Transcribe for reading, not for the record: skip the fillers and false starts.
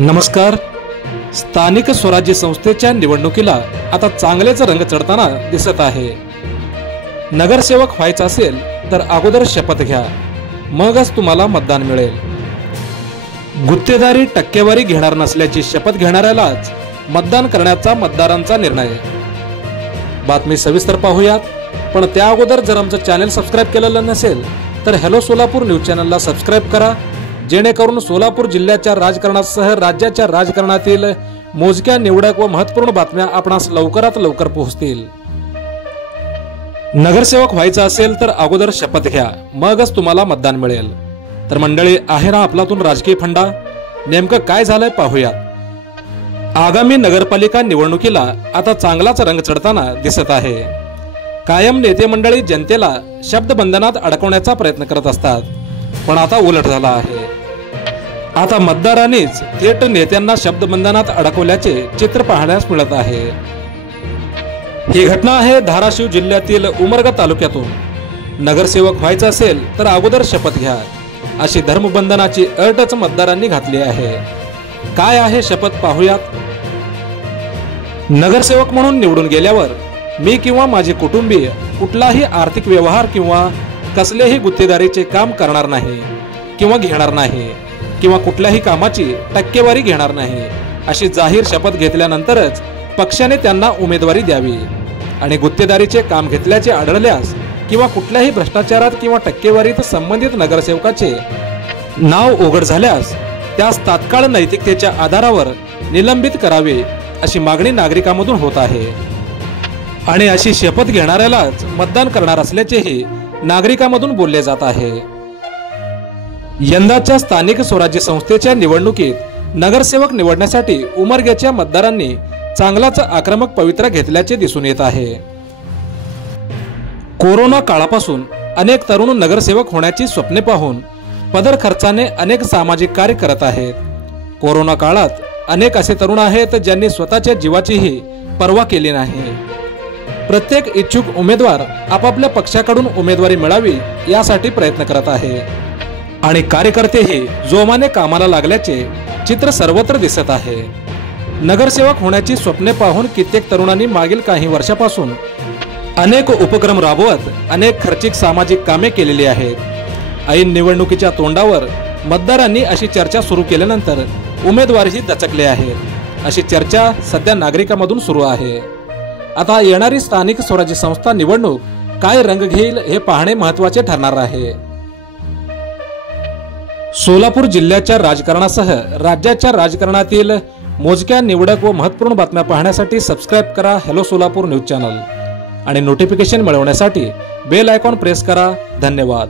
नमस्कार। स्थानिक स्वराज्य संस्थेच्या निवडणुकीला आता चांगलेच रंग चढताना दिसत आहे। नगरसेवक व्हायचा असेल तर अगोदर शपथ घ्या, मगच तुम्हाला मतदान मिळेल। गुत्तेदारी टक्केवारी घेणार नसल्याची शपथ घेणाऱ्यालाच मतदान करण्याचा मतदारांचा निर्णय। बातमी सविस्तर पाहूयात, पण त्या अगोदर जर आमचं चॅनल सबस्क्राइब केलेलं नसेल तर हॅलो सोलापूर न्यूज चॅनलला सबस्क्राइब करा, जेणेकरून सोलापूर जिल्ह्याच्या राजकारणासह राज्याच्या राजकारणातील मोजक्या निवडक व महत्त्वपूर्ण बातम्या आपणास लवकरात लवकर पोहोचतील। नगरसेवक व्हायचा असेल तर अगोदर शपथ घ्या, मगच तुम्हाला मतदान मिळेल। तर मंडळी, आहे ना आपलातून राजकीय फंडा? नेमकं काय झालंय पाहूया। आगामी नगरपालिका निवडणुकीला आता चांगलाच रंग चढताना दिसत आहे। कायम नेते मंडळी जनतेला शब्दबंधनात अडकवण्याचा प्रयत्न करत असतात, पण आता उलट झाला आहे। आता मतदारांनीच थेट नेत्यांना शब्दबंधनात अडकवल्याचे चित्र पाहण्यास मिळत आहे। ही घटना आहे धाराशिव जिल्ह्यातील उमरगा तालुक्यातून। नगरसेवक व्हायचा असेल तर अगोदर शपथ घ्या, अशी धर्मबंधनाची अटच मतदारांनी घातली आहे। काय आहे शपथ पाहूयात। नगरसेवक म्हणून निवडून गेल्यावर मी किंवा माझे कुटुंबीय कुठलाही आर्थिक व्यवहार किंवा कसलेही गुत्तेदारीचे काम करणार नाही किंवा घेणार नाही किंवा कुठल्याही कामाची टक्केवारी घेणार नाही, अशी जाहीर शपथ घेतल्यानंतरच पक्षाने त्यांना उमेदवारी द्यावी। आणि गुत्तेदारीचे काम घेतल्याचे आढळल्यास किंवा कुठल्याही भ्रष्टाचारात किंवा टक्केवारीत संबंधित नगरसेवकाचे नाव उघड झाल्यास त्यास तात्काळ नैतिकतेच्या आधारावर निलंबित करावे, अशी मागणी नागरिकांमधून होत आहे। आणि अशी शपथ घेणाऱ्यालाच मतदान करणार असल्याचेही नागरिकांमधून बोलले जात आहे। यंदाच्या स्थानिक स्वराज्य संस्थेच्या निवडणुकीत नगरसेवक निवडण्यासाठी उमरग्याच्या मतदारांनी चांगलाच आक्रमक पवित्रा घेतल्याचे दिसून येत आहे। कोरोना काळापासून अनेक तरुण नगरसेवक होण्याची स्वप्ने पाहून पदर खर्चाने अनेक सामाजिक कार्य करत आहेत। कोरोना काळात अनेक असे तरुण आहेत ज्यांनी स्वतःच्या जीवाचीही पर्वा केली नाही। प्रत्येक इच्छुक उमेदवार आपापल्या पक्षाकडून उमेदवारी मिळावी यासाठी प्रयत्न करत आहे आणि कार्यकर्तेही जोमाने कामाला लागल्याचे चित्र सर्वत्र दिसत आहे। नगरसेवक होण्याची स्वप्ने पाहून कित्येक तरुणांनी मागील काही वर्षापासून अनेक उपक्रम राबवत अनेक खर्चिक सामाजिक कामे केलेली आहेत। ऐन निवडणुकीच्या तोंडावर मतदारांनी अशी चर्चा सुरू केल्यानंतर उमेदवारही दचकले आहेत, अशी चर्चा सध्या नागरिकांमधून सुरू आहे। आता येणारी स्थानिक स्वराज्य संस्था निवडणूक काय रंग घेईल हे पाहणे महत्त्वाचे ठरणार आहे। सोलापूर जिल्ह्याच्या राजकारणासह राज्याच्या राजकारणातील मोजक्या निवडक व महत्त्वपूर्ण बातम्या पाहण्यासाठी सबस्क्राइब करा हॅलो सोलापूर न्यूज चॅनल आणि नोटिफिकेशन मिळवण्यासाठी बेल आयकॉन प्रेस करा। धन्यवाद।